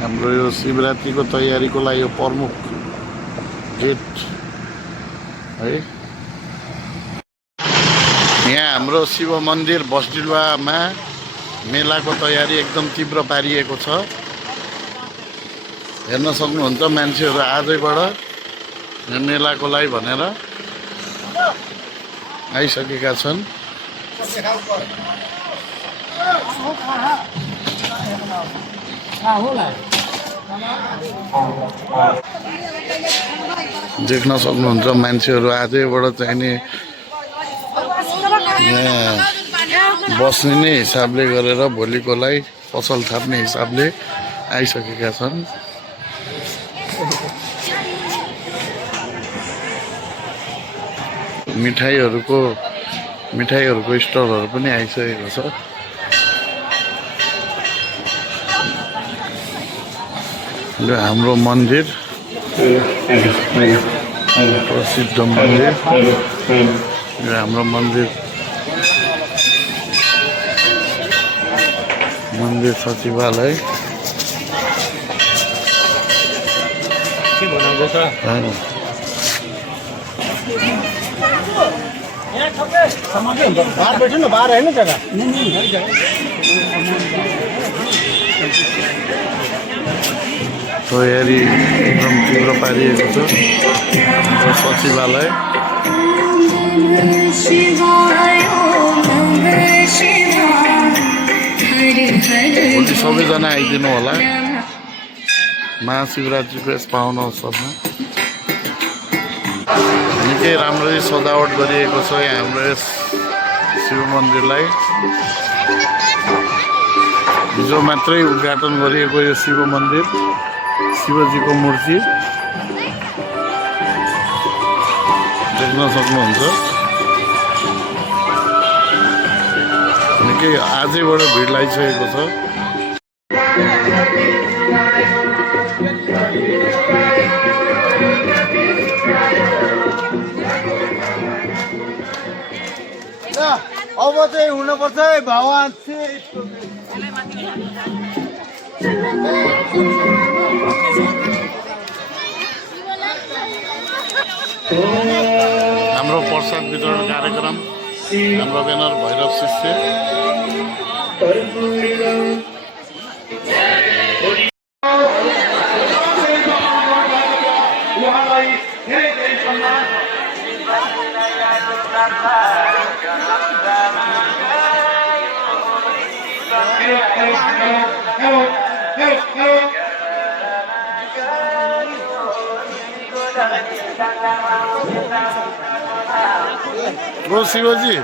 हाम्रो यो शिवरात्रिको तयारीको लागि यो प्रमुख गेट है। यहाँ हाम्रो शिव मन्दिर बसडिलुवामा मेलाको तयारी एकदम तीव्र पारिएको छ। हेर्न सक्नुहुन्छ मान्छेहरू आजैबाट यहाँ मेलाको लागि भनेर आइसकेका छन्। देख्न सक्नुहुन्छ मान्छेहरू आजैबाट चाहिने यहाँ बस्ने नै हिसाबले गरेर भोलिको लागि पसल थाप्ने हिसाबले आइसकेका छन्। मिठाईहरूको स्टलहरू पनि आइसकेको छ। यो हाम्रो मन्दिर प्रसिद्ध मन्दिर, यो हाम्रो मन्दिर सचिवालय तयारी एकदम तीव्र पारिएको छ। सचिवालय भोलि सबैजना आइदिनु होला महाशिवरात्रिको यस पावन अवसरमा। निकै राम्ररी सजावट गरिएको छ यहाँ हाम्रो यस शिव मन्दिरलाई। हिजो मात्रै उद्घाटन गरिएको यो शिव मन्दिर, शिवजीको मूर्ति देख्न सक्नुहुन्छ। निकै आजैबाट भिड लागिसकेको छ। अब चाहिँ हुनुपर्छ है भगवान हाम्रो प्रसाद वितरण कार्यक्रम, हाम्रो ब्यानर भैरव शिष्य। ओ शिवजी